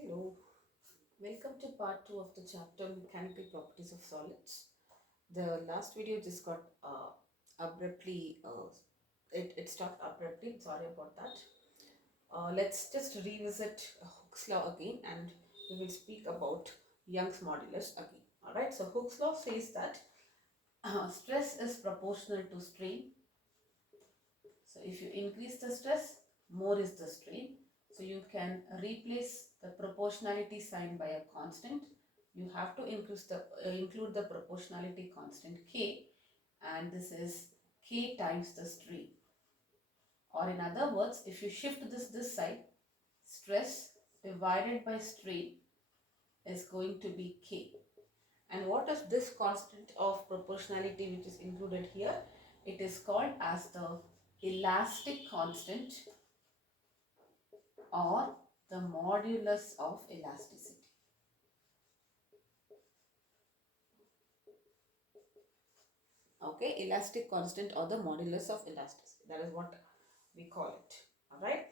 Hello, welcome to part 2 of the chapter Mechanical Properties of Solids. The last video just got abruptly, it stopped abruptly, sorry about that. Let's just revisit Hooke's law again and we will speak about Young's modulus again. Alright, so Hooke's law says that stress is proportional to strain. So if you increase the stress, more is the strain. So you can replace the proportionality sign by a constant. You have to include the proportionality constant k, and this is k times the strain. Or in other words, if you shift this side, stress divided by strain is going to be k. And what is this constant of proportionality which is included here? It is called as the elastic constant or the modulus of elasticity. Okay, elastic constant or the modulus of elasticity. That is what we call it. Alright.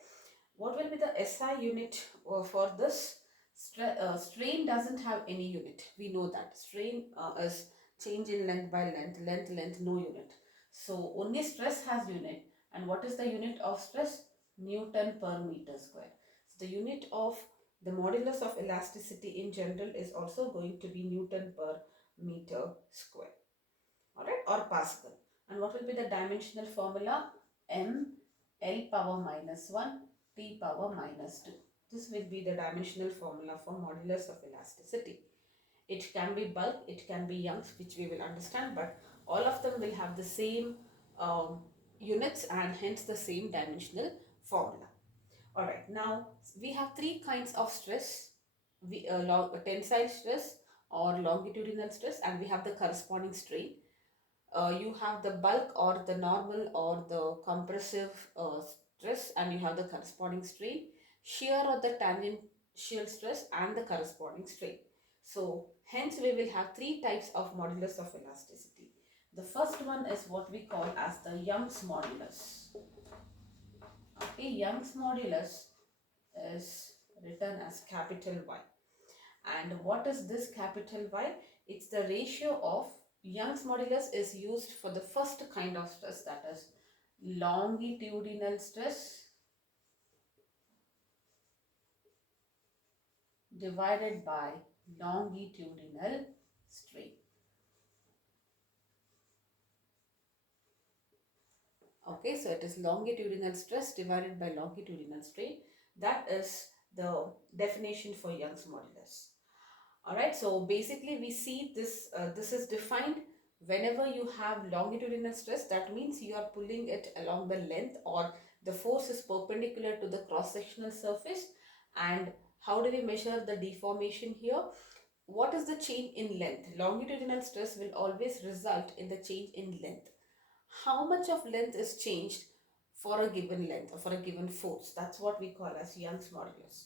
What will be the SI unit for this? Strain doesn't have any unit. We know that. Strain is change in length by length, no unit. So only stress has unit. And what is the unit of stress? Newton per meter square. So the unit of the modulus of elasticity in general is also going to be Newton per meter square. Alright, or Pascal. And what will be the dimensional formula? M L power minus 1 T power minus 2. This will be the dimensional formula for modulus of elasticity. It can be bulk, it can be Young's, which we will understand, but all of them will have the same units and hence the same dimensional formula. Alright, now we have three kinds of stress. Tensile stress or longitudinal stress, and we have the corresponding strain. You have the bulk or the normal or the compressive stress, and you have the corresponding strain, shear or the tangential stress, and the corresponding strain. So hence we will have three types of modulus of elasticity. The first one is what we call as the Young's modulus. Okay, Young's modulus is written as capital Y. And what is this capital Y? It's the ratio of Young's modulus is used for the first kind of stress, that is longitudinal stress divided by longitudinal strain. Okay, so it is longitudinal stress divided by longitudinal strain. That is the definition for Young's modulus. Alright, so basically we see this, this is defined whenever you have longitudinal stress. That means you are pulling it along the length, or the force is perpendicular to the cross-sectional surface. And how do we measure the deformation here? What is the change in length? Longitudinal stress will always result in the change in length. How much of length is changed for a given length or for a given force? That's what we call as Young's modulus.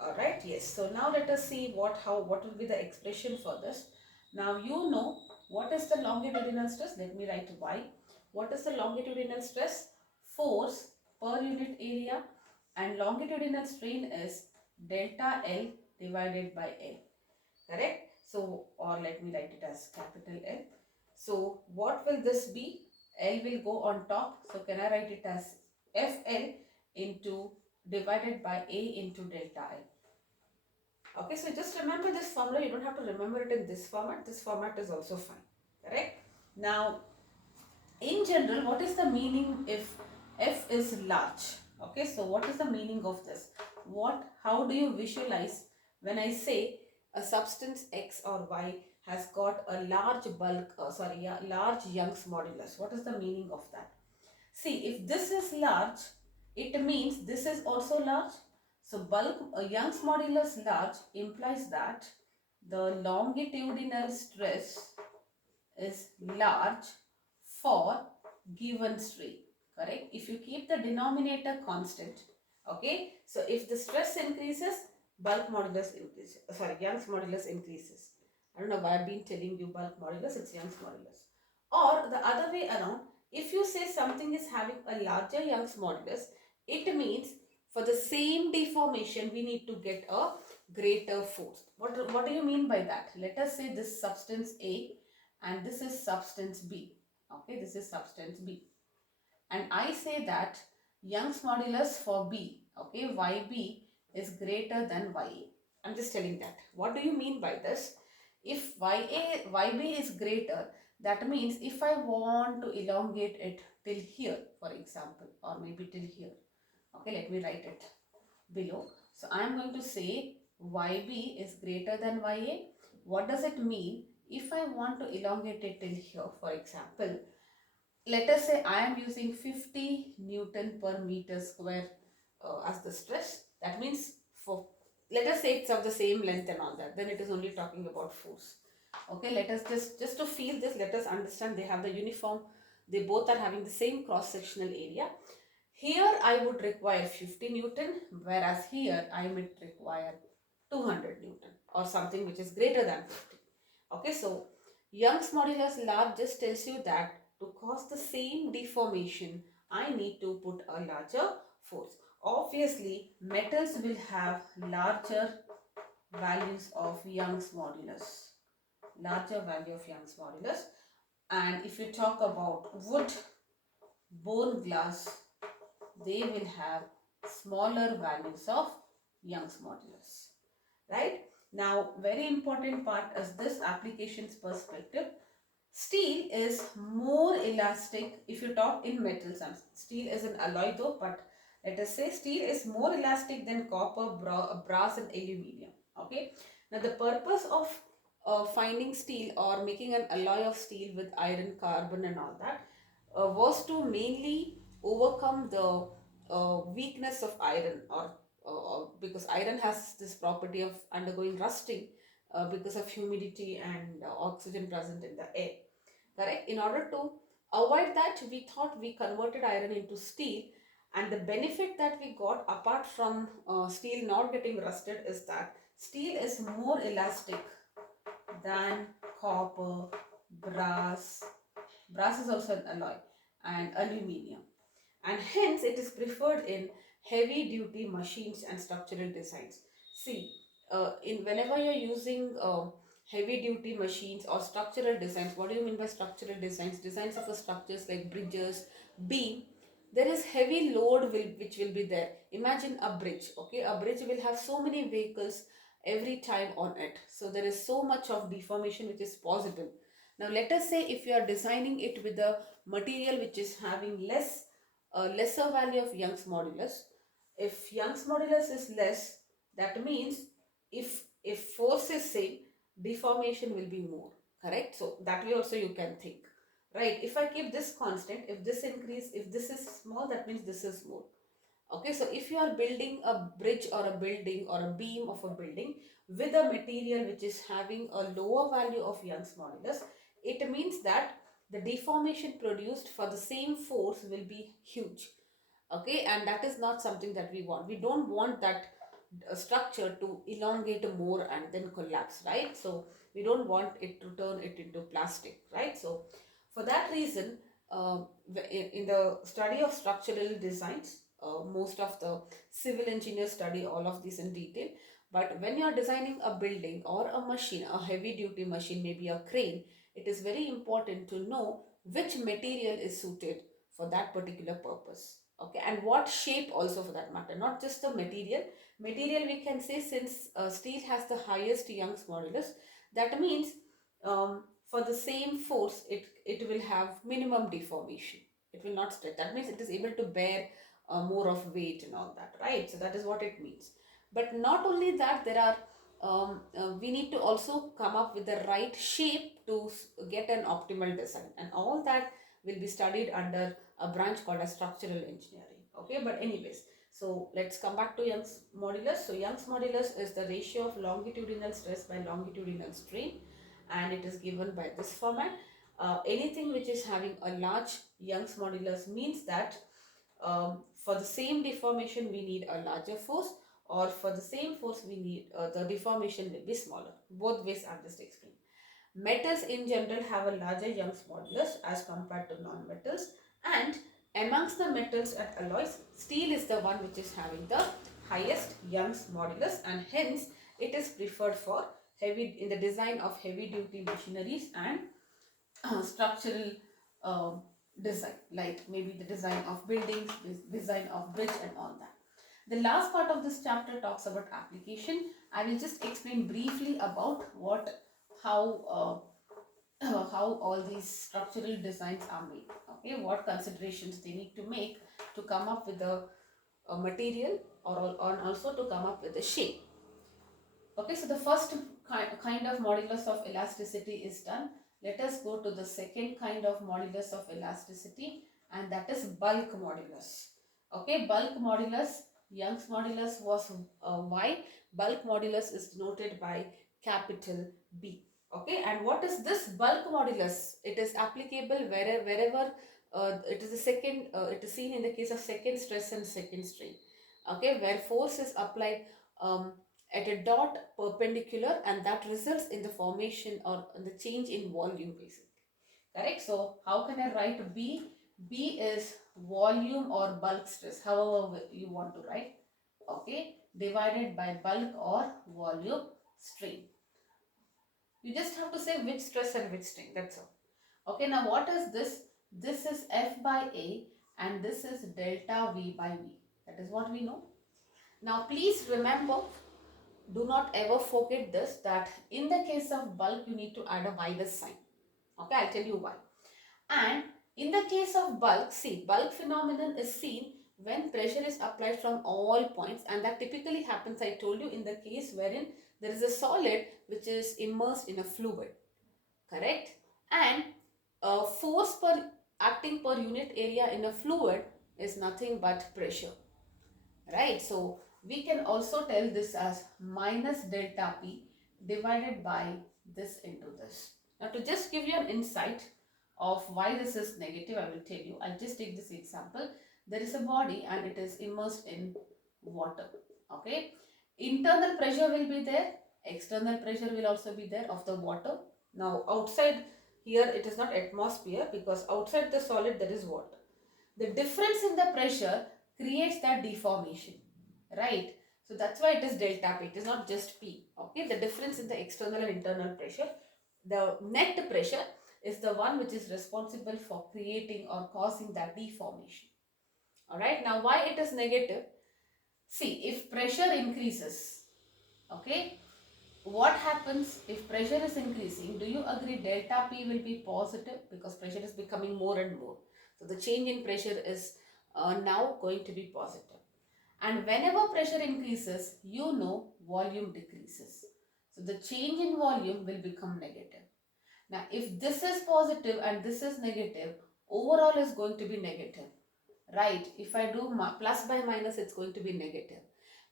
Alright, yes. So now let us see what will be the expression for this. Now you know what is the longitudinal stress. Let me write Y. What is the longitudinal stress? Force per unit area, and longitudinal strain is delta L divided by L. Correct? So, or let me write it as capital L. So what will this be? L will go on top. So can I write it as FL into divided by A into delta L. Okay, so just remember this formula. You don't have to remember it in this format. This format is also fine. Correct? Now, in general, what is the meaning if F is large? Okay, so what is the meaning of this? How do you visualize when I say a substance X or Y has got a large bulk, large Young's modulus? What is the meaning of that? See, if this is large, it means this is also large. So Young's modulus large implies that the longitudinal stress is large for given strain. Correct? If you keep the denominator constant, okay, so if the stress increases, bulk modulus increases. Young's modulus increases. I don't know why I've been telling you bulk modulus, it's Young's modulus. Or the other way around, if you say something is having a larger Young's modulus, it means for the same deformation we need to get a greater force. What do you mean by that? Let us say this substance A and this is substance B. Okay, this is substance B. And I say that Young's modulus for B, okay, YB is greater than YA. I'm just telling that. What do you mean by this? If YB is greater, that means if I want to elongate it till here, for example, or maybe till here. Okay, let me write it below. So I am going to say YB is greater than YA. What does it mean? If I want to elongate it till here, for example, let us say I am using 50 Newton per meter square as the stress. That means for, let us say it's of the same length and all that, then it is only talking about force. Okay, let us just to feel this, let us understand they have the uniform, they both are having the same cross sectional area. Here I would require 50 Newton, whereas here I might require 200 Newton or something which is greater than 50. Okay, so Young's modulus large just tells you that to cause the same deformation, I need to put a larger force. Obviously, metals will have larger values of Young's modulus, larger value of Young's modulus. And if you talk about wood, bone, glass, they will have smaller values of Young's modulus. Right? Now, very important part is this applications perspective. Steel is more elastic if you talk in metals. And steel is an alloy though, but let us say steel is more elastic than copper, brass and aluminium. Okay. Now the purpose of finding steel or making an alloy of steel with iron, carbon and all that was to mainly overcome the weakness of iron, or because iron has this property of undergoing rusting because of humidity and oxygen present in the air. Correct? In order to avoid that, we thought we converted iron into steel, and the benefit that we got apart from steel not getting rusted is that steel is more elastic than copper, brass. Brass is also an alloy, and aluminium, and hence it is preferred in heavy duty machines and structural designs. See, in whenever you're using heavy duty machines or structural designs, what do you mean by structural designs? Designs of the structures like bridges, beam, there is heavy load which will be there. Imagine a bridge. Okay, a bridge will have so many vehicles every time on it, so there is so much of deformation which is possible. Now let us say if you are designing it with a material which is having lesser value of Young's modulus. If Young's modulus is less, that means if force is same, deformation will be more. Correct? So that way also you can think. Right? If I keep this constant, if this increase, if this is small, that means this is more. Okay, so if you are building a bridge or a building or a beam of a building with a material which is having a lower value of Young's modulus, it means that the deformation produced for the same force will be huge. Okay, and that is not something that we want. We don't want that structure to elongate more and then collapse, right? So we don't want it to turn it into plastic, right? So for that reason, in the study of structural designs, most of the civil engineers study all of this in detail. But when you are designing a building or a machine, a heavy duty machine, maybe a crane, it is very important to know which material is suited for that particular purpose. Okay, and what shape also for that matter, not just the material. Material we can say, since steel has the highest Young's modulus, that means for the same force it will have minimum deformation. It will not stretch. That means it is able to bear more of weight and all that, right? So that is what it means. But not only that, there are we need to also come up with the right shape to get an optimal design, and all that will be studied under a branch called as structural engineering. Okay, but anyways, so let's come back to Young's modulus. So Young's modulus is the ratio of longitudinal stress by longitudinal strain, and it is given by this format. Anything which is having a large Young's modulus means that for the same deformation we need a larger force, or for the same force we need the deformation will be smaller. Both ways I've just explained. Metals in general have a larger Young's modulus as compared to non-metals, and amongst the metals and alloys, steel is the one which is having the highest Young's modulus, and hence it is preferred for in the design of heavy duty machineries and structural uh, design, like maybe the design of buildings, design of bridge and all that. The last part of this chapter talks about application. I will just explain briefly about how how all these structural designs are made. Okay, what considerations they need to make to come up with a material, or also to come up with a shape. Okay, so the first kind of modulus of elasticity is done. Let us go to the second kind of modulus of elasticity, and that is bulk modulus. Okay, bulk modulus, Young's modulus was Y. Bulk modulus is denoted by capital B. Okay, and what is this bulk modulus? It is applicable wherever it is a second. It is seen in the case of second stress and second strain. Okay, where force is applied at a dot perpendicular, and that results in the formation or the change in volume basically. Correct? So how can I write B? B is volume or bulk stress, however you want to write. Okay, divided by bulk or volume strain. You just have to say which stress and which strain, that's all. Okay, now what is this? This is F by A and this is delta V by V. That is what we know. Now please remember, do not ever forget this, that in the case of bulk you need to add a minus sign. Okay, I'll tell you why. And in the case of bulk, see, bulk phenomenon is seen when pressure is applied from all points, and that typically happens, I told you, in the case wherein there is a solid which is immersed in a fluid. Correct? And force per acting per unit area in a fluid is nothing but pressure. Right? So we can also tell this as minus delta P divided by this into this. Now to just give you an insight of why this is negative, I will tell you. I'll just take this example. There is a body and it is immersed in water. Okay. Internal pressure will be there. External pressure will also be there of the water. Now outside here it is not atmosphere, because outside the solid there is water. The difference in the pressure creates that deformation, right? So that's why it is delta P. It is not just P. Okay, the difference in the external and internal pressure. The net pressure is the one which is responsible for creating or causing that deformation. All right. Now, why it is negative? See, if pressure increases, okay, what happens if pressure is increasing? Do you agree delta P will be positive because pressure is becoming more and more? So the change in pressure is now going to be positive. And whenever pressure increases, you know volume decreases. So the change in volume will become negative. Now if this is positive and this is negative, overall is going to be negative. Right? If I do plus by minus, it's going to be negative.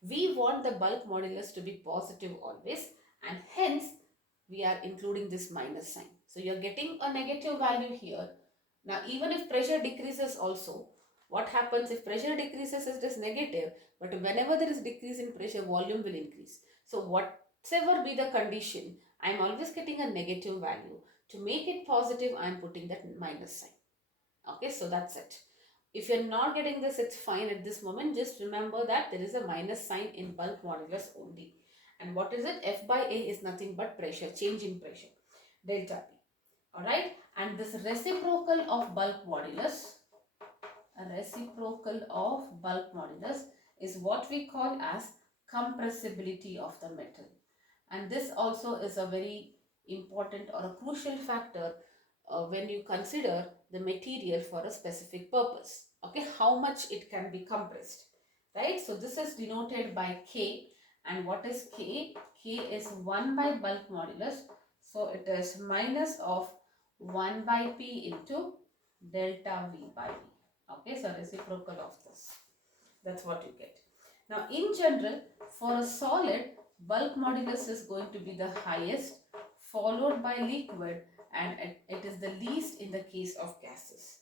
We want the bulk modulus to be positive always, and hence we are including this minus sign. So you're getting a negative value here. Now even if pressure decreases also, what happens if pressure decreases, it is negative, but whenever there is decrease in pressure, volume will increase. So whatever be the condition, I am always getting a negative value. To make it positive, I am putting that minus sign. Okay, so that's it. If you're not getting this, it's fine at this moment. Just remember that there is a minus sign in bulk modulus only. And what is it? F by A is nothing but pressure, change in pressure, delta P. Alright, and this reciprocal of bulk modulus, is what we call as compressibility of the metal. And this also is a very important or a crucial factor when you consider the material for a specific purpose. Okay, how much it can be compressed, right? So this is denoted by K, and what is K? K is 1 by bulk modulus, so it is minus of 1 by P into delta V by V. Okay, so reciprocal of this. That's what you get. Now in general, for a solid, bulk modulus is going to be the highest, followed by liquid, and it is the least in the case of gases.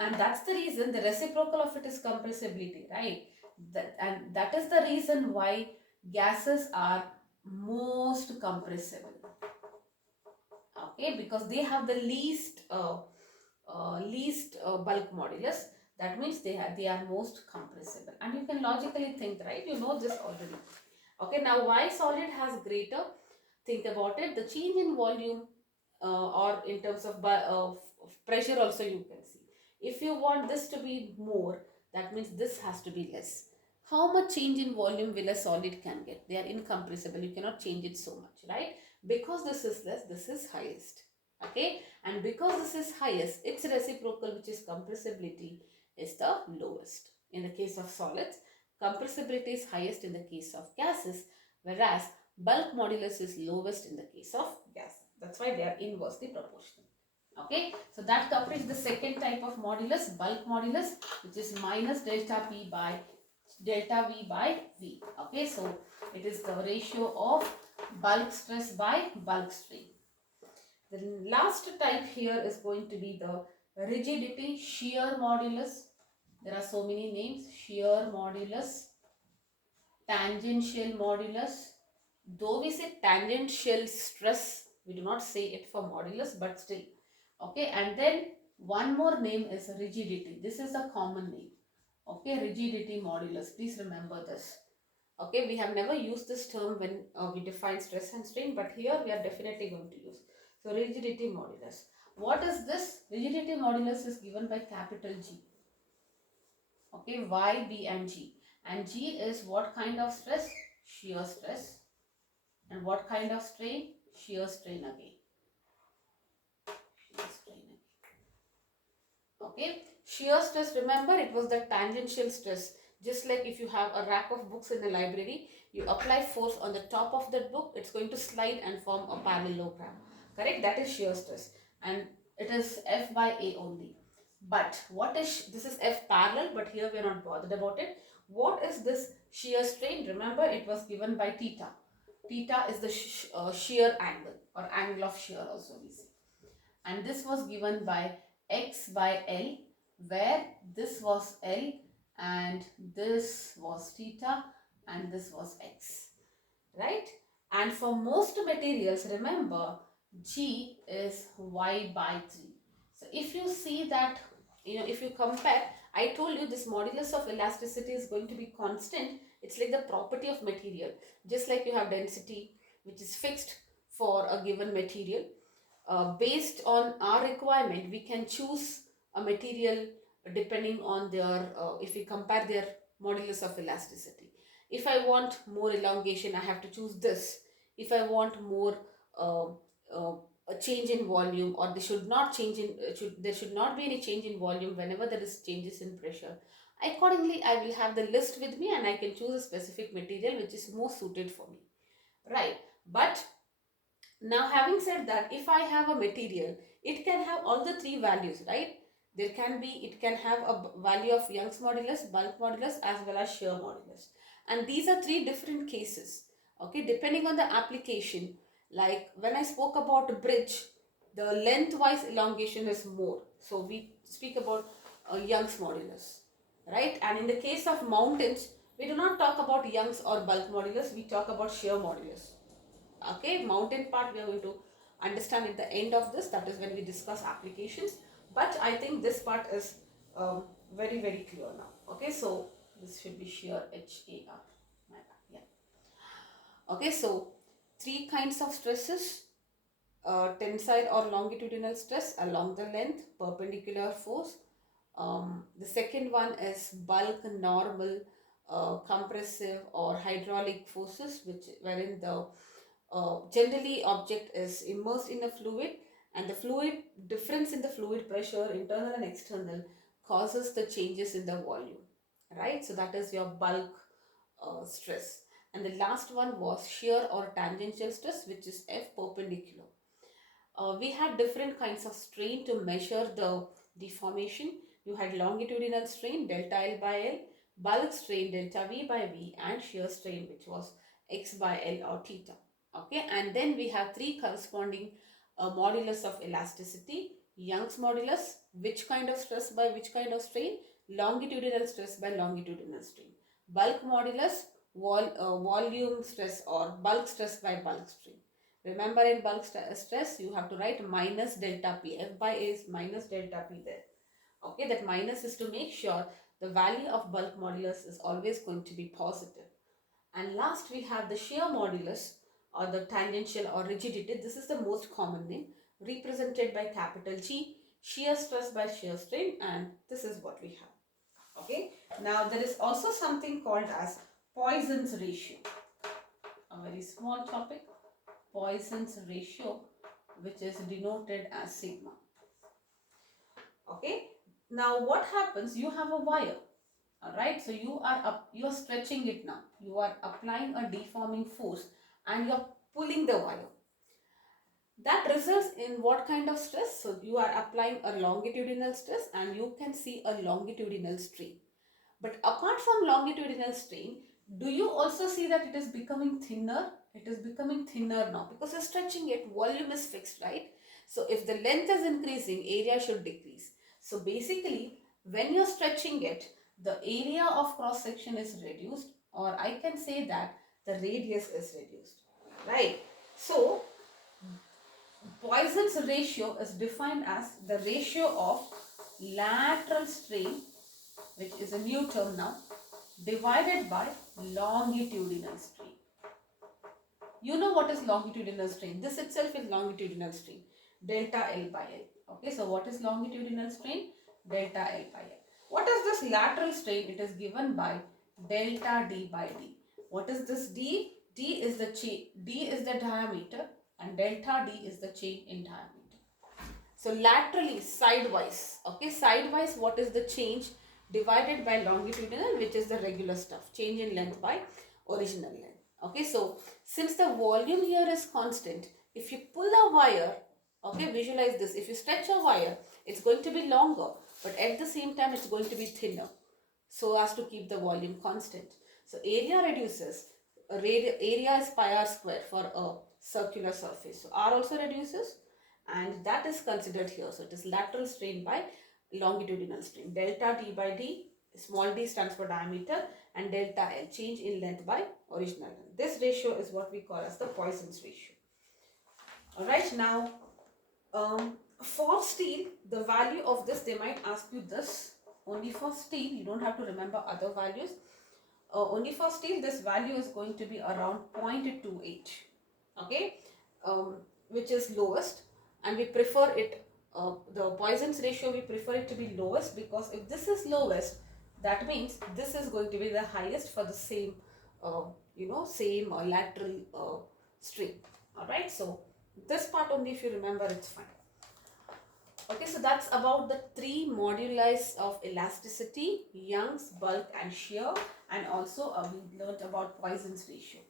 And that's the reason the reciprocal of it is compressibility, right? And that is the reason why gases are most compressible. Okay, because they have the least bulk modulus. That means they are most compressible, and you can logically think, right? You know this already. Okay, now why solid has greater? Think about it. The change in volume or in terms of pressure also you can see. If you want this to be more, that means this has to be less. How much change in volume will a solid can get? They are incompressible. You cannot change it so much, right? Because this is less, this is highest. Okay, and because this is highest, its reciprocal, which is compressibility, is the lowest. In the case of solids, compressibility is highest in the case of gases, whereas bulk modulus is lowest in the case of gas. That's why they are inversely proportional. Okay, so that completes the second type of modulus, bulk modulus, which is minus delta P by delta V by V. Okay, so it is the ratio of bulk stress by bulk strain. The last type here is going to be the rigidity shear modulus. There are so many names: shear modulus, tangential modulus. Though we say tangential stress, we do not say it for modulus, but still. Okay, and then one more name is rigidity. This is a common name. Okay, rigidity modulus. Please remember this. Okay, we have never used this term when we define stress and strain, but here we are definitely going to use. So, rigidity modulus. What is this? Rigidity modulus is given by capital G. Okay, Y, B and G. And G is what kind of stress? Shear stress. And what kind of strain? Shear strain again. Shear strain again. Okay, shear stress, remember it was the tangential stress. Just like if you have a rack of books in the library, you apply force on the top of that book, it's going to slide and form a parallelogram. Correct? That is shear stress. And it is F by A only. But what is, this is F parallel, but here we are not bothered about it. What is this shear strain? Remember it was given by theta. Theta is the shear angle or angle of shear also we say. And this was given by x by L, where this was L and this was theta and this was x, right? And for most materials, remember G is y by 3. So if you see that, if you compare, I told you this modulus of elasticity is going to be constant. It's like the property of material. Just like you have density, which is fixed for a given material. Based on our requirement, we can choose a material depending on their, if we compare their modulus of elasticity. If I want more elongation, I have to choose this. If I want more uh, uh, a change in volume, or they should not change in, there should not be any change in volume whenever there is changes in pressure. Accordingly, I will have the list with me and I can choose a specific material which is more suited for me. Right. But now, having said that, if I have a material, it can have all the three values, right? It can have a value of Young's modulus, bulk modulus, as well as shear modulus. And these are three different cases, okay, depending on the application. Like when I spoke about a bridge, the lengthwise elongation is more. So we speak about Young's modulus, right? And in the case of mountains, we do not talk about Young's or bulk modulus, we talk about shear modulus. Okay, mountain part we are going to understand at the end of this, that is when we discuss applications, but I think this part is very very clear now. Okay, so this should be shear HAR, my bad, yeah. Okay, so three kinds of stresses: tensile or longitudinal stress along the length, perpendicular force. The second one is bulk, normal, compressive or hydraulic forces, which wherein the generally object is immersed in a fluid, and the fluid difference in the fluid pressure, internal and external, causes the changes in the volume, right? So that is your bulk stress. And the last one was shear or tangential stress, which is F, perpendicular. We had different kinds of strain to measure the deformation. You had longitudinal strain, delta L by L, bulk strain, delta V by V, and shear strain, which was X by L or theta. Okay, and then we have three corresponding modulus of elasticity: Young's modulus, which kind of stress by which kind of strain; longitudinal stress by longitudinal strain; bulk modulus, volume stress or bulk stress by bulk strain. Remember, in bulk stress, you have to write minus delta P. F by A is minus delta P there. Okay, that minus is to make sure the value of bulk modulus is always going to be positive. And last we have the shear modulus or the tangential or rigidity. This is the most common name, represented by capital G, shear stress by shear strain, and this is what we have. Okay. Now there is also something called as Poisson's ratio, a very small topic, Poisson's ratio, which is denoted as sigma. Okay. Now what happens, you have a wire. Alright, so you are stretching it now. You are applying a deforming force and you are pulling the wire. That results in what kind of stress? So you are applying a longitudinal stress and you can see a longitudinal strain. But apart from longitudinal strain, do you also see that it is becoming thinner? It is becoming thinner now because you're stretching it, volume is fixed, right? So if the length is increasing, area should decrease. So basically, when you're stretching it, the area of cross section is reduced, or I can say that the radius is reduced, right? So Poisson's ratio is defined as the ratio of lateral strain, which is a new term now, divided by longitudinal strain. You know what is longitudinal strain? This itself is longitudinal strain, delta L by L. Okay, so what is longitudinal strain? Delta L by L. What is this lateral strain? It is given by delta D by D. What is this D? D is the diameter and delta D is the change in diameter. So laterally, sidewise, okay, sidewise, what is the change divided by longitudinal, which is the regular stuff, change in length by original length. Okay, so since the volume here is constant, if you pull a wire, okay, visualize this, if you stretch a wire, it's going to be longer, but at the same time, it's going to be thinner, so as to keep the volume constant. So area reduces, area is pi r square for a circular surface. So r also reduces, and that is considered here. So it is lateral strain by longitudinal strain. Delta D by D, small d stands for diameter, and delta L, change in length by original length. This ratio is what we call as the Poisson's ratio. Alright, now for steel, the value of this, they might ask you this, only for steel, you don't have to remember other values. Only for steel, this value is going to be around 0.28, okay, which is lowest, and we prefer it, the Poisson's ratio, we prefer it to be lowest, because if this is lowest, that means this is going to be the highest for the same, same lateral strain. Alright, so this part only, if you remember, it's fine. Okay, so that's about the three moduli of elasticity, Young's, bulk and shear, and also we learned about Poisson's ratio.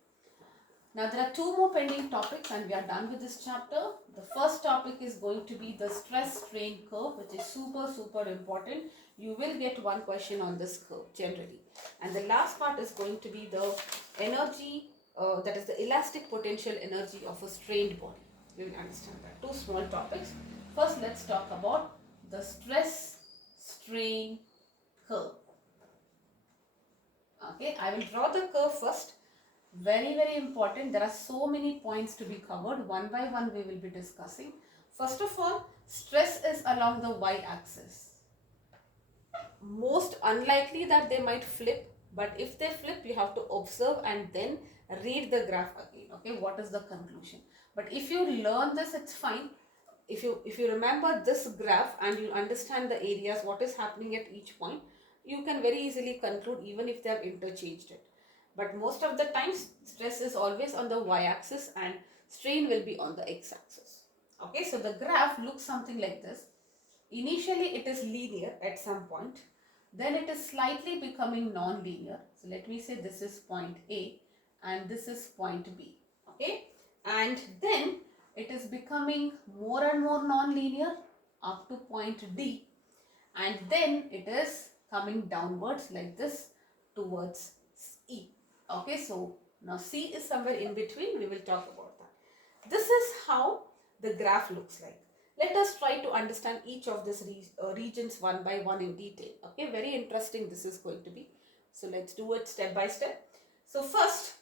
Now there are two more pending topics and we are done with this chapter. The first topic is going to be the stress strain curve, which is super important. You will get one question on this curve generally. And the last part is going to be the energy, that is the elastic potential energy of a strained body. You will understand that. Two small topics. First, let's talk about the stress strain curve. Okay, I will draw the curve first. Very important. There are so many points to be covered. One by one we will be discussing. First of all, stress is along the y-axis. Most unlikely that they might flip, but if they flip, you have to observe and then read the graph again. Okay, what is the conclusion? But if you learn this, it's fine. If you remember this graph and you understand the areas, what is happening at each point, you can very easily conclude even if they have interchanged it. But most of the times, stress is always on the y-axis and strain will be on the x-axis. Okay, so the graph looks something like this. Initially, it is linear at some point. Then it is slightly becoming non-linear. So let me say this is point A and this is point B. Okay, and then it is becoming more and more non-linear up to point D, and then it is coming downwards like this towards E. Okay, so now C is somewhere in between. We will talk about that. This is how the graph looks like. Let us try to understand each of these regions one by one in detail. Okay, very interesting this is going to be. So let's do it step by step. So first,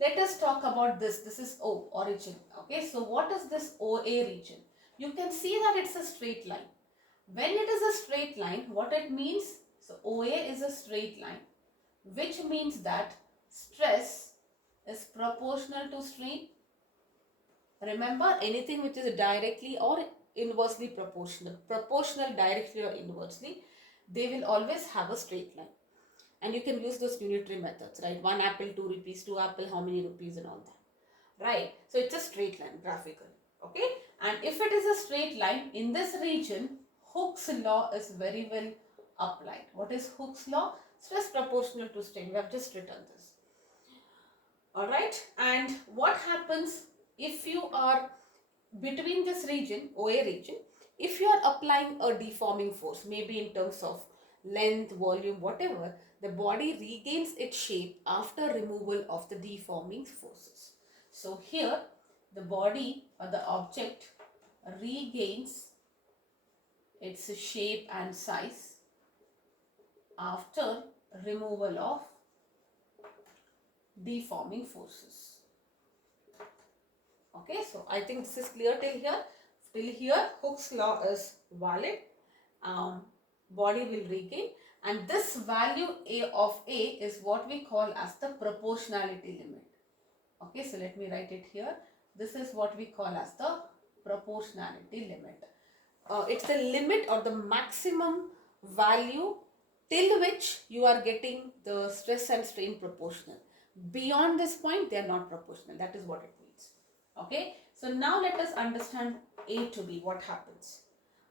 let us talk about this. This is O, origin. Okay, so what is this OA region? You can see that it's a straight line. When it is a straight line, what it means? So OA is a straight line, which means that stress is proportional to strain. Remember, anything which is directly or inversely proportional, proportional directly or inversely, they will always have a straight line. And you can use those unitary methods, right? 1 apple, 2 rupees, 2 apple, how many rupees and all that, right? So it's a straight line graphically, okay? And if it is a straight line, in this region, Hooke's law is very well applied. What is Hooke's law? Stress proportional to strain. We have just written this. Alright, and what happens if you are between this region, OA region, if you are applying a deforming force, maybe in terms of length, volume, whatever, the body regains its shape after removal of the deforming forces. So here, the body or the object regains its shape and size after removal of deforming forces. Okay, so I think this is clear till here. Till here, Hooke's law is valid. Body will regain, and this value A of A is what we call as the proportionality limit. Okay, so let me write it here. This is what we call as the proportionality limit. It's the limit or the maximum value till which you are getting the stress and strain proportional. Beyond this point, they are not proportional. That is what it means. Okay, so now let us understand A to B, what happens.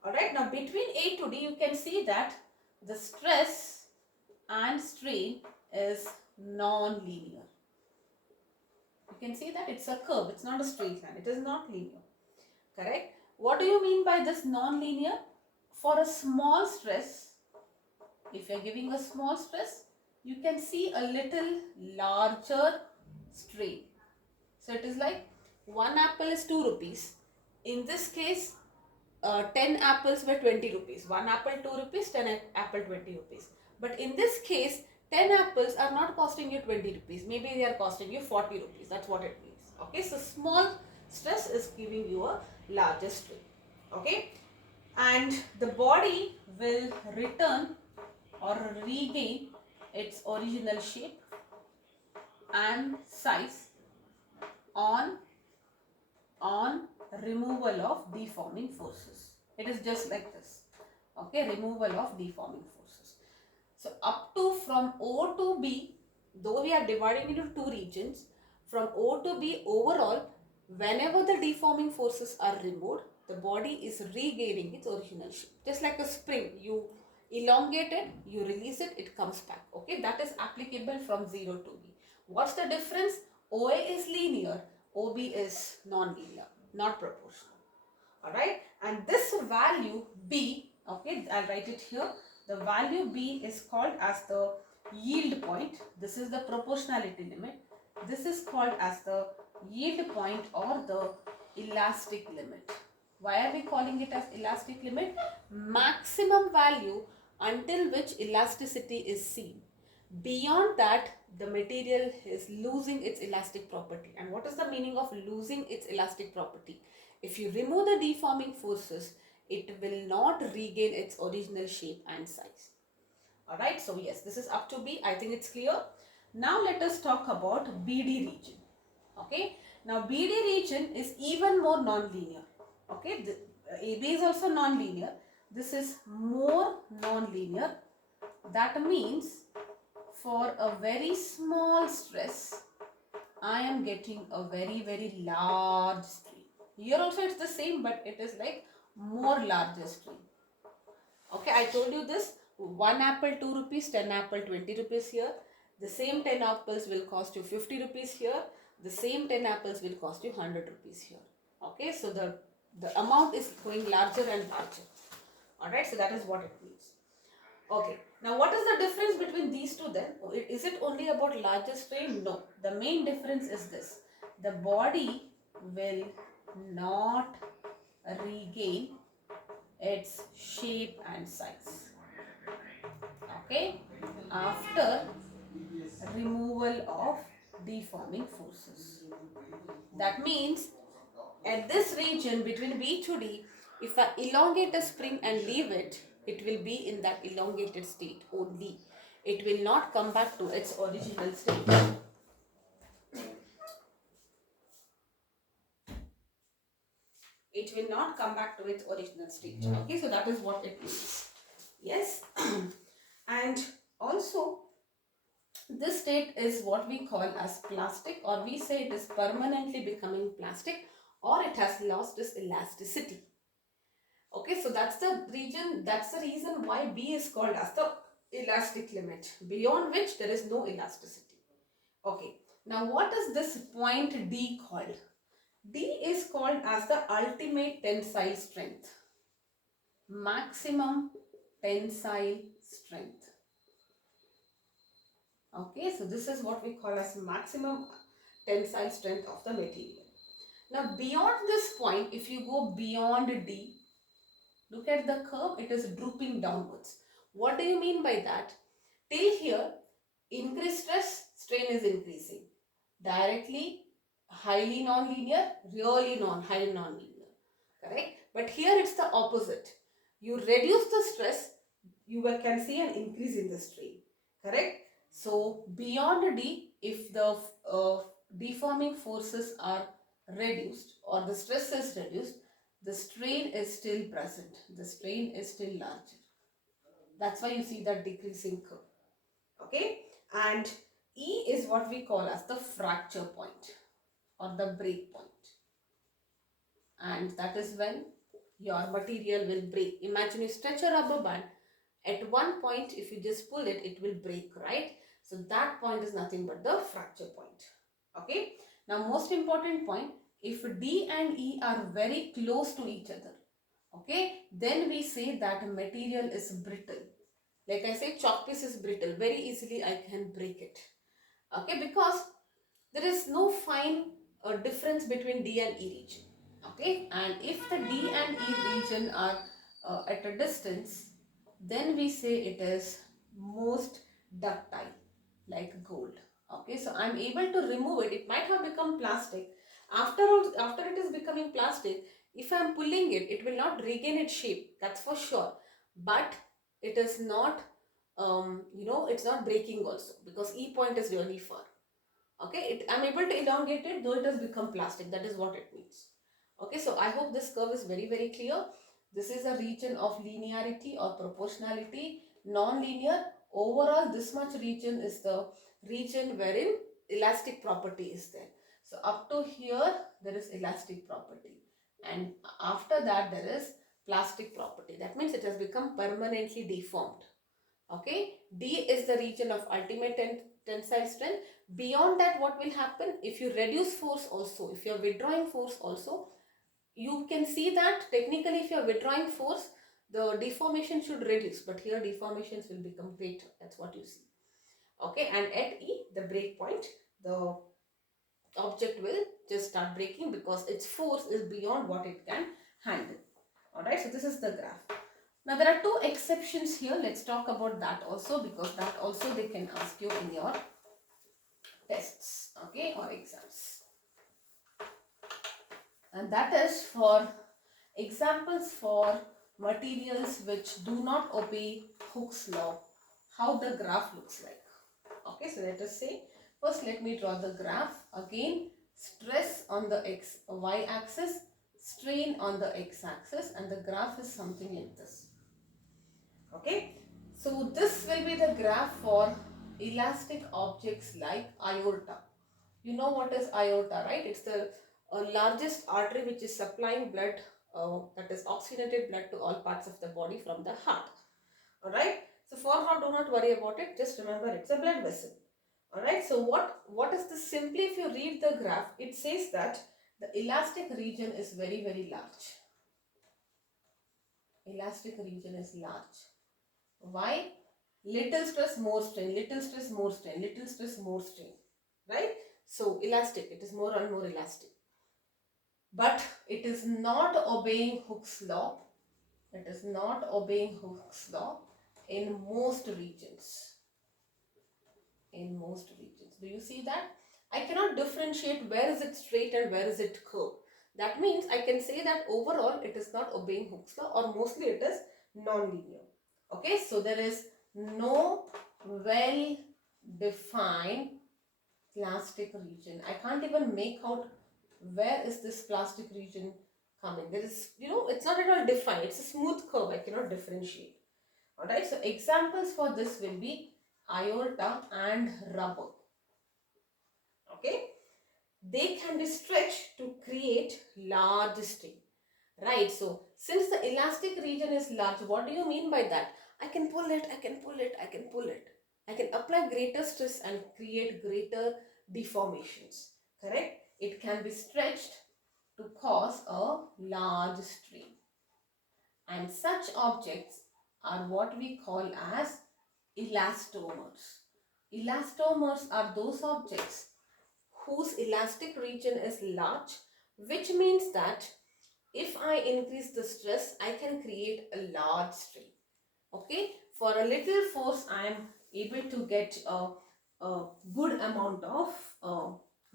Alright, now between A to D, you can see that the stress and strain is non-linear. You can see that it's a curve, it's not a straight line, it is not linear. Correct? What do you mean by this non-linear? For a small stress, if you are giving a small stress, you can see a little larger strain. So it is like 1 apple is 2 rupees. In this case, 10 apples were 20 rupees. 1 apple 2 rupees, 10 apple 20 rupees. But in this case, 10 apples are not costing you 20 rupees. Maybe they are costing you 40 rupees. That's what it means. Okay, so small stress is giving you a larger strain. Okay, and the body will return or regain its original shape and size on removal of deforming forces. It is just like this. Okay, removal of deforming forces. So up to from O to B, though we are dividing into two regions, from O to B overall, whenever the deforming forces are removed, the body is regaining its original shape. Just like a spring, you elongate it, you release it, it comes back. Okay, that is applicable from 0 to B. What's the difference? OA is linear, OB is non-linear, not proportional. Alright, and this value B, okay, I'll write it here. The value B is called as the yield point. This is the proportionality limit. This is called as the yield point or the elastic limit. Why are we calling it as elastic limit? Maximum value until which elasticity is seen. Beyond that, the material is losing its elastic property. And what is the meaning of losing its elastic property? If you remove the deforming forces, it will not regain its original shape and size. Alright, so yes, this is up to B. I think it's clear. Now let us talk about BD region. Okay, now BD region is even more non-linear. Okay, AB is also non-linear. This is more non-linear. That means for a very small stress, I am getting a very large strain. Here also it's the same, but it is like more larger strain. Okay, I told you this. 1 apple 2 rupees, 10 apple 20 rupees here. The same 10 apples will cost you 50 rupees here. The same 10 apples will cost you 100 rupees here. Okay, so the amount is going larger and larger. Alright, so that is what it means. Okay, now what is the difference between these two then? Is it only about larger strain? No, the main difference is this. The body will not regain its shape and size. Okay, after removal of deforming forces. That means at this region between B to D, if I elongate a spring and leave it, it will be in that elongated state only. It will not come back to its original state. it will not come back to its original state. Okay, so that is what it means. Yes. And also this state is what we call as plastic, or we say it is permanently becoming plastic, or it has lost its elasticity. Okay, so that's the reason why B is called as the elastic limit, beyond which there is no elasticity. Okay, now what is this point D called? D is called as the ultimate tensile strength, maximum tensile strength. Okay, so this is what we call as maximum tensile strength of the material. Now beyond this point, if you go beyond D, look at the curve, it is drooping downwards. What do you mean by that? Till here, increased stress, strain is increasing. Directly, highly non-linear, really highly non-linear. Correct? But here it's the opposite. You reduce the stress, you can see an increase in the strain. Correct? So beyond D, if the deforming forces are reduced or the stress is reduced, the strain is still present. The strain is still larger. That's why you see that decreasing curve. Okay? And E is what we call as the fracture point or the break point. And that is when your material will break. Imagine you stretch a rubber band. At one point, if you just pull it, it will break, right? So that point is nothing but the fracture point. Okay? Now, most important point, if D and E are very close to each other, okay, then we say that material is brittle. Like I say, chalk piece is brittle. Very easily I can break it. Okay, because there is no fine difference between D and E region. Okay, and if the D and E region are at a distance, then we say it is most ductile, like gold. Okay, so I'm able to remove it. It might have become plastic. After it is becoming plastic, if I'm pulling it, it will not regain its shape. That's for sure. But it is not, it's not breaking also, because E point is really far. Okay, I'm able to elongate it, though it has become plastic. That is what it means. Okay, so I hope this curve is very, very clear. This is a region of linearity or proportionality, non-linear. Overall, this much region is the region wherein elastic property is there. So up to here, there is elastic property. And after that, there is plastic property. That means it has become permanently deformed. Okay, D is the region of ultimate tensile strength. Beyond that, what will happen? If you reduce force also, if you are withdrawing force also, you can see that technically if you are withdrawing force, the deformation should reduce, but here deformations will become greater. That's what you see. Okay, and at E, the break point, the object will just start breaking because its force is beyond what it can handle. Alright, so this is the graph. Now there are two exceptions here. Let's talk about that also, because that also they can ask you in your tests, okay, or exams. And that is for examples for materials which do not obey Hooke's law, how the graph looks like. Okay, so let us say, first let me draw the graph. Again, stress on the y axis, strain on the x axis, and the graph is something like this. Okay, so this will be the graph for elastic objects like aorta. You know what is aorta, right? It's the largest artery which is supplying blood, that is oxygenated blood to all parts of the body from the heart. Alright, so for now do not worry about it, just remember it's a blood vessel. Alright, so what is this? Simply if you read the graph, it says that the elastic region is very, very large. Elastic region is large. Why? Little stress, more strain, little stress, more strain, little stress, more strain. Right? So elastic, it is more and more elastic. But it is not obeying Hooke's law. It is not obeying Hooke's law in most regions. In most regions. Do you see that? I cannot differentiate where is it straight and where is it curved. That means I can say that overall it is not obeying Hooke's law, or mostly it is non-linear. Okay, so there is no well defined plastic region. I can't even make out where is this plastic region coming. There is, it's not at all defined. It's a smooth curve. I cannot differentiate. Alright, so examples for this will be aorta and rubber. Okay, they can be stretched to create large string. Right, so since the elastic region is large, what do you mean by that? I can pull it, I can pull it, I can pull it. I can apply greater stress and create greater deformations. Correct? It can be stretched to cause a large strain. And such objects are what we call as elastomers. Elastomers are those objects whose elastic region is large, which means that if I increase the stress, I can create a large strain. Okay, for a little force, I am able to get a good amount of uh,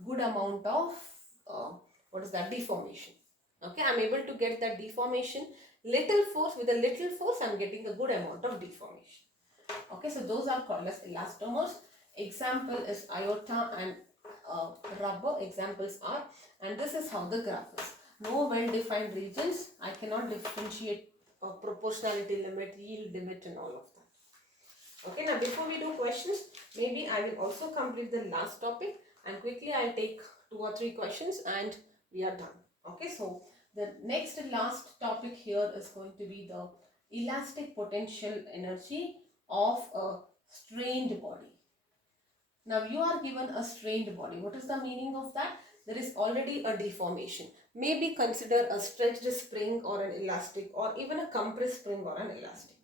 good amount of what is that, deformation. Okay, I'm able to get that deformation. Little force, with a little force, I'm getting a good amount of deformation. Okay, so those are called as elastomers. Example is aorta and rubber. Examples are, and this is how the graph is. No well-defined regions. I cannot differentiate proportionality limit, yield limit, and all of that. Okay, now before we do questions, maybe I will also complete the last topic, and quickly I'll take 2 or 3 questions and we are done. Okay, so the next last topic here is going to be the elastic potential energy of a strained body. Now you are given a strained body. What is the meaning of that? There is already a deformation. Maybe consider a stretched spring or an elastic, or even a compressed spring or an elastic.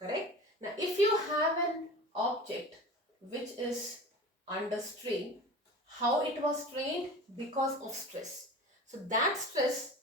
Correct? Now if you have an object which is under strain, how it was strained? Because of stress. So that stress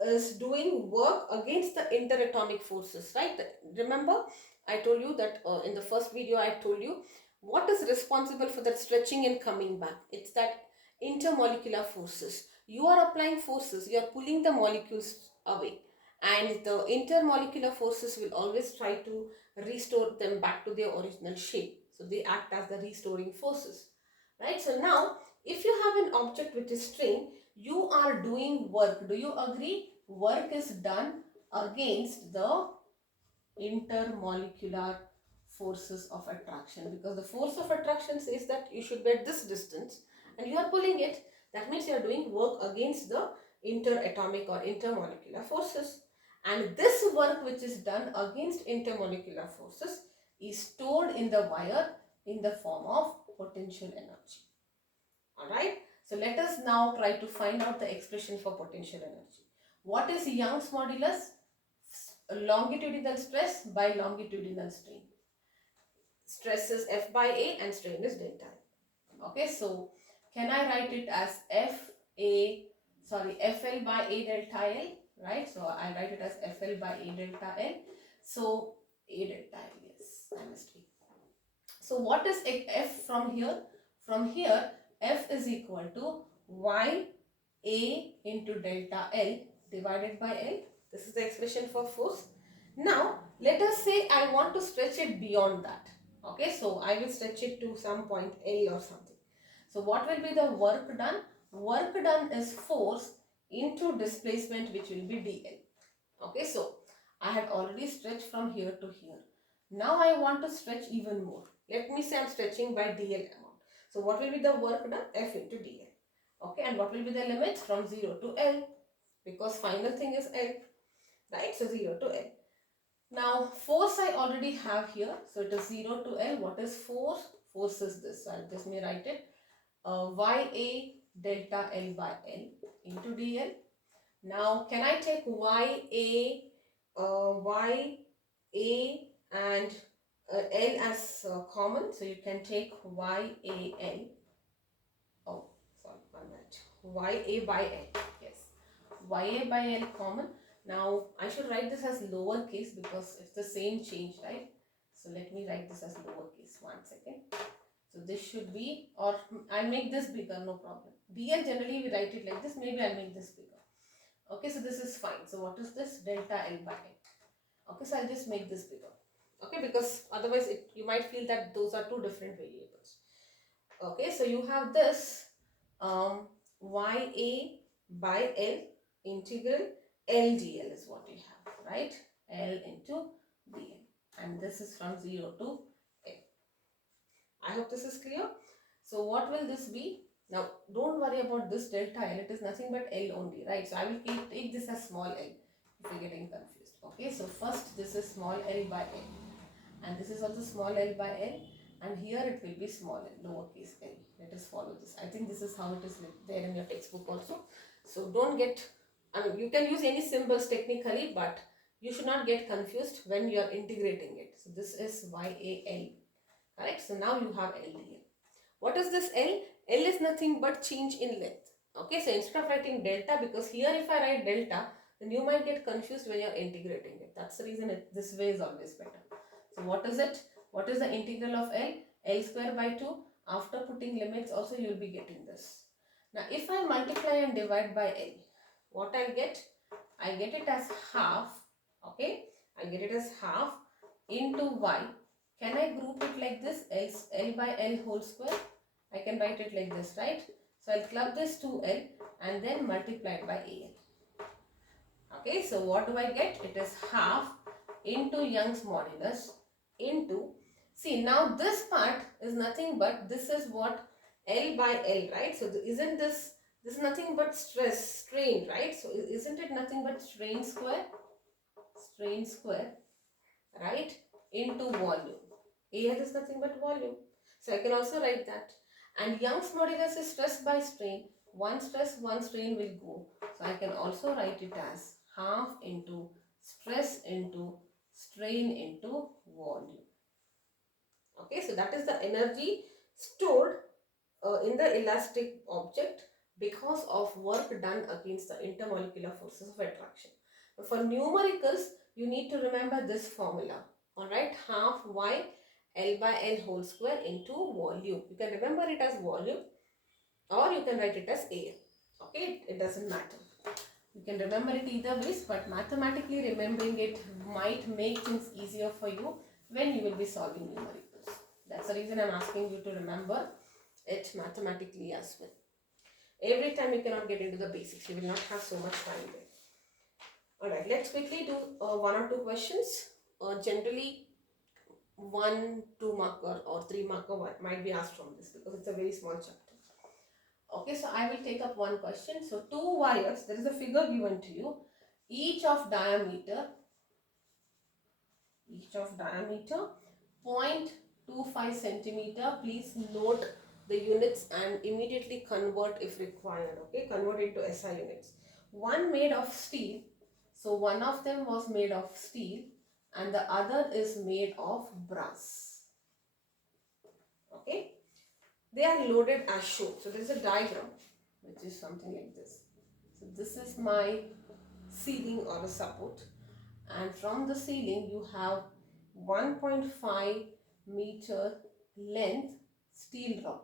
is doing work against the interatomic forces, right? Remember, I told you that in the first video I told you what is responsible for that stretching and coming back. It's that intermolecular forces. You are applying forces, you are pulling the molecules away, and the intermolecular forces will always try to restore them back to their original shape. So they act as the restoring forces, right? So now if you have an object which is strained, you are doing work. Do you agree? Work is done against the intermolecular forces of attraction, because the force of attraction says that you should be at this distance and you are pulling it. That means you are doing work against the interatomic or intermolecular forces. And this work which is done against intermolecular forces is stored in the wire in the form of potential energy. Alright, so let us now try to find out the expression for potential energy. What is Young's modulus? Longitudinal stress by longitudinal strain. Stress is F by A and strain is delta. Okay, so can I write it as FL by A delta L, right? So I'll write it as FL by A delta L. So A delta L, yes, I must be. So what is F from here? From here, F is equal to Y A into delta L divided by L. This is the expression for force. Now, let us say I want to stretch it beyond that. Okay, so I will stretch it to some point L or something. So what will be the work done? Work done is force into displacement, which will be dl. Okay, so I had already stretched from here to here. Now I want to stretch even more. Let me say I am stretching by dl amount. So what will be the work done? F into dl. Okay, and what will be the limits? From 0 to L, because final thing is L, right? So 0 to L. Now force I already have here, so it is 0 to L. What is force? Force is this, so I'll just write it, YA delta L by L into dl. Now can I take YA and L as common? So you can take YAL. Oh, sorry, 1 minute. YA by L. Yes, YA by L common. Now I should write this as lowercase because it's the same change, right? So let me write this as lowercase. 1 second. So this should be, or I'll make this bigger, no problem. DL generally we write it like this. Maybe I'll make this bigger. Okay, so this is fine. So what is this? Delta L by L. Okay, so I'll just make this bigger. Okay, because otherwise you might feel that those are two different variables. Okay, so you have this YA by L integral LDL is what you have, right? L into DL. And this is from 0 to L. I hope this is clear. So what will this be? Now, don't worry about this delta L. It is nothing but L only, right? So I will take this as small l if you're getting confused. Okay, so first this is small l by L. And this is also small l by L. And here it will be small l, lowercase l. Let us follow this. I think this is how it is there in your textbook also. So don't get, I mean, you can use any symbols technically, but you should not get confused when you are integrating it. So this is YAL. Correct? So now you have LDL. What is this L? L is nothing but change in length. Okay, so instead of writing delta, because here if I write delta, then you might get confused when you're integrating it. That's the reason this way is always better. So what is it? What is the integral of L? L square by 2. After putting limits also you will be getting this. Now if I multiply and divide by L, what I'll get? I get it as half. Okay, I get it as half into Y. Can I group it like this? L by L whole square. I can write it like this, right? So I'll club this to L and then multiply it by AL. Okay, so what do I get? It is half into Young's modulus into, see now this part is nothing but, this is what L by L, right? So isn't this is nothing but strain, right? So isn't it nothing but strain square, right, into volume. AL is nothing but volume. So I can also write that. And Young's modulus is stress by strain. One stress, one strain will go. So I can also write it as half into stress into strain into volume. Okay, so that is the energy stored in the elastic object because of work done against the intermolecular forces of attraction. For numericals, you need to remember this formula. Alright, half Y L by L whole square into volume. You can remember it as volume or you can write it as AL. Okay, it doesn't matter. You can remember it either ways, but mathematically remembering it might make things easier for you when you will be solving numericals. That's the reason I'm asking you to remember it mathematically as well. Every time you cannot get into the basics, you will not have so much time there. Alright, let's quickly do 1 or 2 questions. Generally 1, 2 marker or 3 marker might be asked from this because it's a very small chapter. Okay, so I will take up one question. So 2 wires, there is a figure given to you, each of diameter 0.25 centimeter. Please note the units and immediately convert if required. Okay, convert into SI units. One made of steel. So one of them was made of steel and the other is made of brass. Okay, they are loaded as shown. So there is a diagram which is something like this. So this is my ceiling or a support, and from the ceiling you have 1.5 meter length steel rod,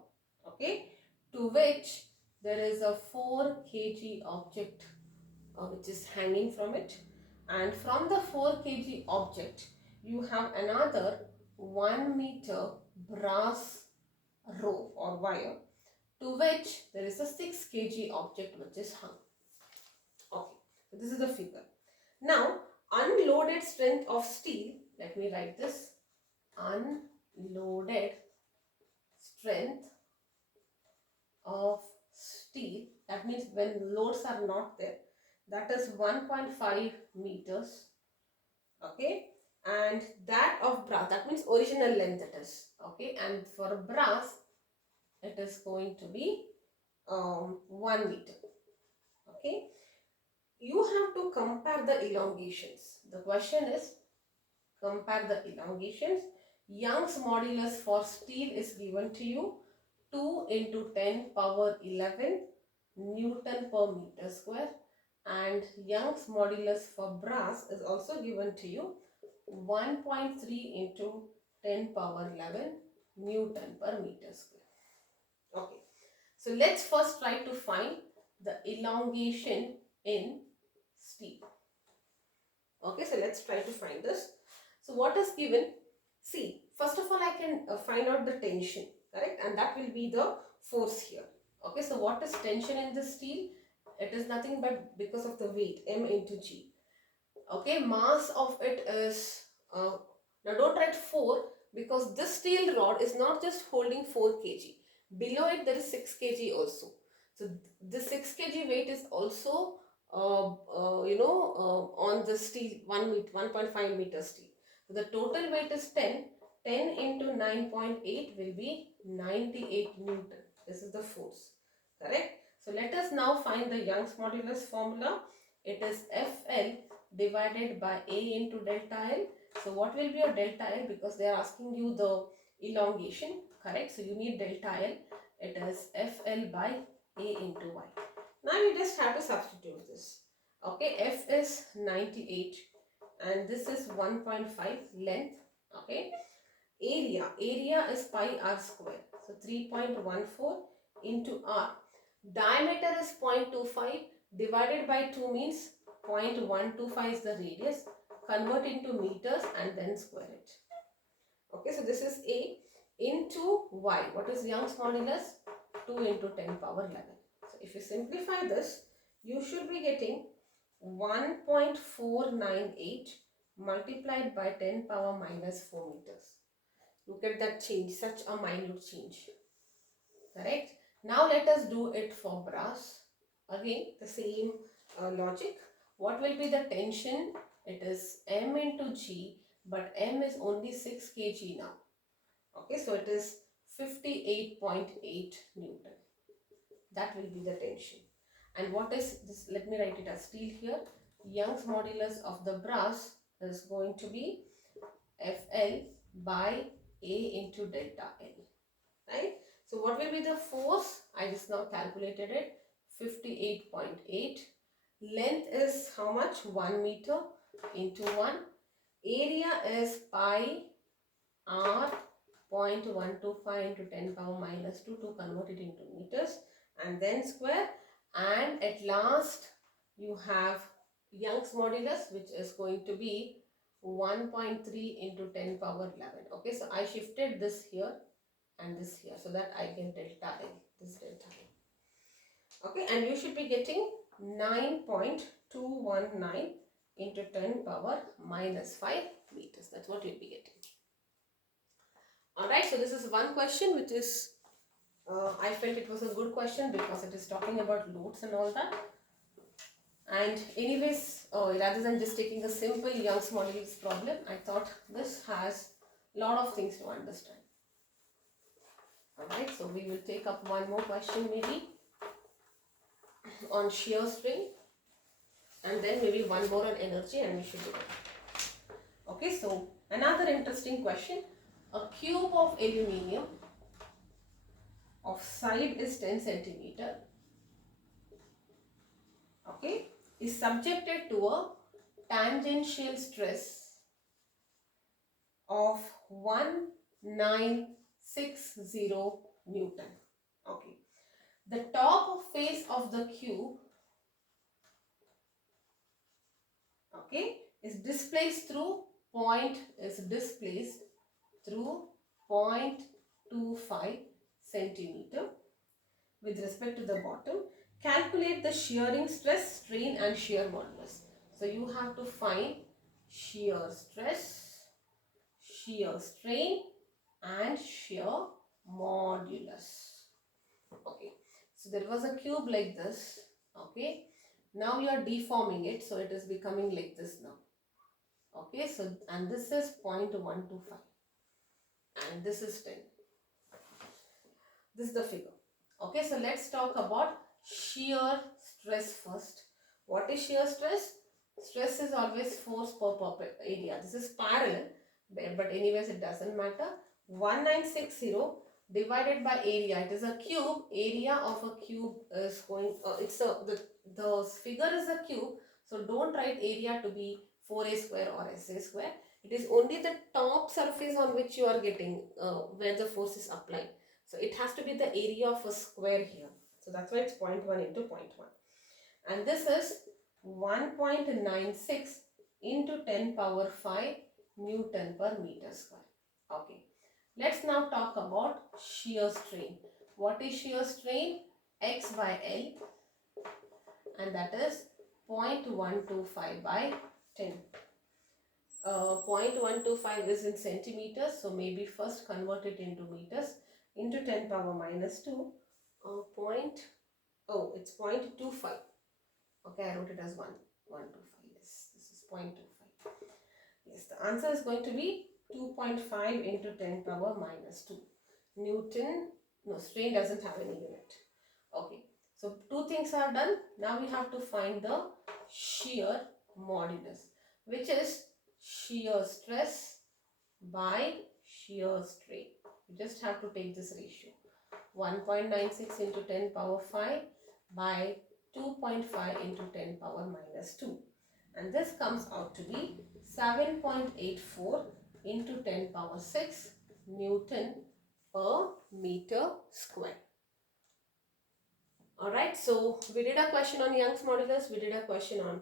okay, to which there is a 4 kg object which is hanging from it, and from the 4 kg object you have another 1 meter brass rope or wire to which there is a 6 kg object which is hung. Okay, so this is the figure. Now unloaded strength of steel, let me write this, unloaded strength of steel, that means when loads are not there, that is 1.5 meters. Okay, and that of brass, that means original length it is. Okay, and for brass it is going to be 1 meter. Okay, you have to compare the elongations. The question is, compare the elongations. Young's modulus for steel is given to you 2 into 10 power 11 Newton per meter square, and Young's modulus for brass is also given to you 1.3 into 10 power 11 Newton per meter square. Okay, so let's first try to find the elongation in steel. Okay, so let's try to find this. So what is given? See, first of all I can find out the tension, correct, and that will be the force here. Okay, so what is tension in the steel? It is nothing but because of the weight, m into g. Okay, mass of it is, now don't write 4, because this steel rod is not just holding 4 kg. Below it there is 6 kg also. So this 6 kg weight is also on the steel 1.5 meter steel. So the total weight is 10. 10 into 9.8 will be 98 Newton. This is the force. Correct? So let us now find the Young's modulus formula. It is Fl divided by A into delta L. So what will be your delta L? Because they are asking you the elongation. Correct? So you need delta L. It is Fl by A into Y. Now you just have to substitute this. Okay, F is 98 and this is 1.5 length. Okay, area is pi r square. So 3.14 into r. Diameter is 0.25 divided by 2 means 0.125 is the radius. Convert into meters and then square it. Okay, so this is A into Y. What is Young's modulus? 2 into 10 power 11. So if you simplify this, you should be getting 1.498 multiplied by 10 power minus 4 meters. Look at that change, such a minute change. Correct? Now let us do it for brass. Again, the same logic. What will be the tension? It is M into G, but M is only 6 kg now. Okay, so it is 58.8 Newton. That will be the tension. And what is this? Let me write it as steel here. Young's modulus of the brass is going to be Fl by A into delta L. Right? So what will be the force? I just now calculated it. 58.8. Length is how much? 1 meter into 1. Area is pi r 0.125 into 10 power minus 2 to convert it into meters and then square. And at last you have Young's modulus, which is going to be 1.3 into 10 power 11. Okay, so I shifted this here and this here so that I get delta L, this delta L. Okay, and you should be getting 9.219 into 10 power minus 5 meters. That's what you'll be getting. Alright, so this is one question which is, I felt it was a good question because it is talking about loads and all that. And anyways, rather than just taking a simple Young's modulus problem, I thought this has a lot of things to understand. Alright, so we will take up one more question maybe on shear strain and then maybe one more on energy and we should do it. Okay, so another interesting question. A cube of aluminium of side is 10 centimeter, okay, is subjected to a tangential stress of 1960 Newton. Okay, the top face of the cube, okay, is displaced through 0.25 centimeter with respect to the bottom. Calculate the shearing stress, strain and shear modulus. So you have to find shear stress, shear strain and shear modulus. Okay, so there was a cube like this. Okay, now you are deforming it, so it is becoming like this now. Okay, so and this is 0.125 and this is 10. This is the figure. Okay, so let's talk about shear stress first. What is shear stress? Stress is always force per area. This is parallel, but anyways it doesn't matter. 1960 divided by area. It is a cube. Area of a cube is going. The figure is a cube. So don't write area to be 4a square or sa square. It is only the top surface on which you are getting where the force is applied. So it has to be the area of a square here. So that's why it's 0.1 into 0.1. And this is 1.96 into 10 power 5 Newton per meter square. Okay. Let's now talk about shear strain. What is shear strain? X by L and that is 0.125 by 10. 0.125 is in centimeters, so maybe first convert it into meters into 10 power minus 2. It's 0.25. Okay, I wrote it as 125. Yes, this is 0.25. Yes, the answer is going to be 2.5 into 10 power minus 2. Newton, no, strain doesn't have any unit. Okay, so two things are done. Now we have to find the shear modulus, which is shear stress by shear strain. You just have to take this ratio. 1.96 into 10 power 5 by 2.5 into 10 power minus 2. And this comes out to be 7.84 into 10 power 6 Newton per meter square. Alright, so we did a question on Young's modulus, we did a question on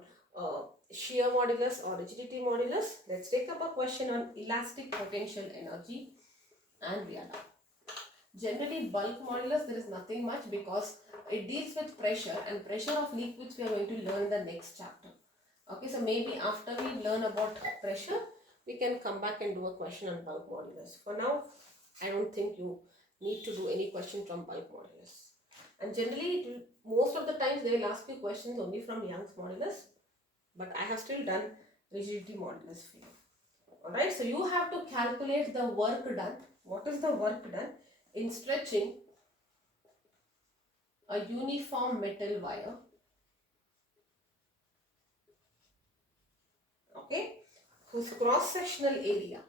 shear modulus or rigidity modulus. Let's take up a question on elastic potential energy, and we are done. Generally, bulk modulus, there is nothing much because it deals with pressure, and pressure of liquids we are going to learn in the next chapter. Okay, so maybe after we learn about pressure, we can come back and do a question on bulk modulus. For now, I don't think you need to do any question from bulk modulus. And generally, most of the times they will ask you questions only from Young's modulus, but I have still done rigidity modulus for you. Alright, so you have to calculate the work done. What is the work done in stretching a uniform metal wire, okay, whose cross-sectional area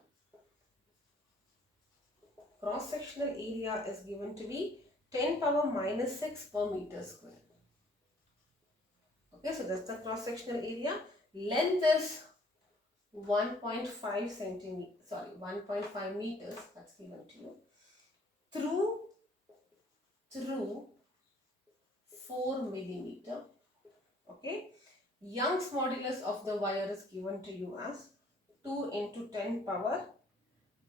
is given to be 10 power minus 6 per meter square. Okay, so that's the cross-sectional area. Length is 1.5 meters, that's given to you, through 4 millimeter. Okay, Young's modulus of the wire is given to you as 2 into 10 power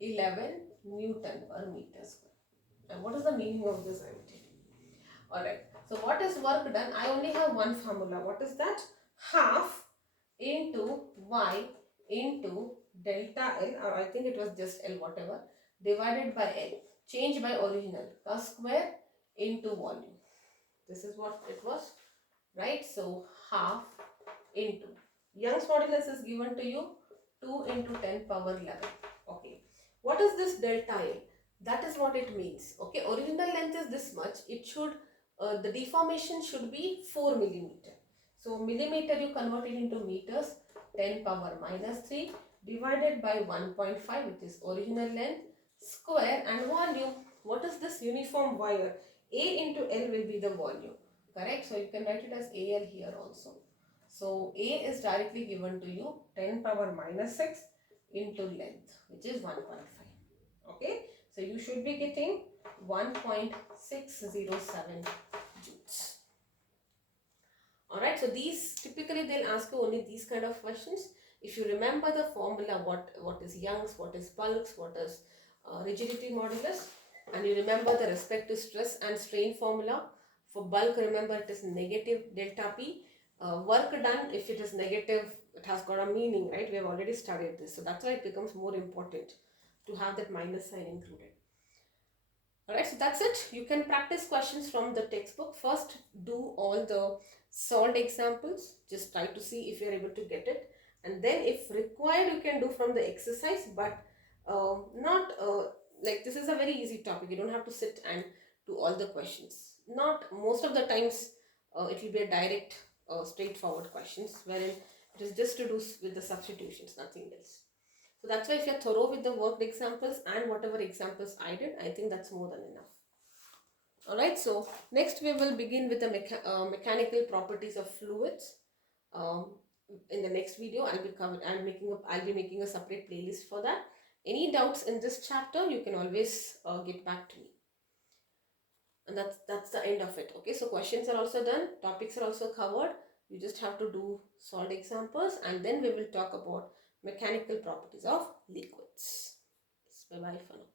11 Newton per meter square. And what is the meaning of this? I will tell you. Alright, so what is work done? I only have one formula. What is that? Half into y into delta L, or I think it was just L, whatever, divided by L, change by original, cos square into volume. This is what it was, right? So half into, Young's modulus is given to you 2 into 10 power 11. Okay, what is this delta L? That is what it means. Okay, original length is this much. It should, the deformation should be 4 millimeter. So millimeter you convert it into meters, 10 power minus 3 divided by 1.5, which is original length, square, and volume. What is this uniform wire? A into L will be the volume, correct? So you can write it as AL here also. So A is directly given to you 10 power minus 6 into length, which is 1.5. Okay, so you should be getting 1.607 joules. Alright, so these typically they'll ask you only these kind of questions. If you remember the formula, what is Young's, what is bulk's, what is rigidity modulus, and you remember the respective stress and strain formula. For bulk, remember it is negative delta P. Work done, if it is negative, it has got a meaning, right? We have already studied this, so that's why it becomes more important to have that minus sign included. Alright, so that's it. You can practice questions from the textbook. First, do all the solved examples. Just try to see if you are able to get it. And then if required, you can do from the exercise, but not like this is a very easy topic. You don't have to sit and do all the questions. Not most of the times it will be a direct, straightforward questions, wherein it is just to do with the substitutions, nothing else. So that's why if you're thorough with the worked examples and whatever examples I did, I think that's more than enough. Alright, so next we will begin with the mechanical properties of fluids. In the next video, I'll be making a separate playlist for that. Any doubts in this chapter, you can always get back to me. And that's the end of it. Okay, so questions are also done, topics are also covered. You just have to do solved examples, and then we will talk about mechanical properties of liquids. Bye bye for now.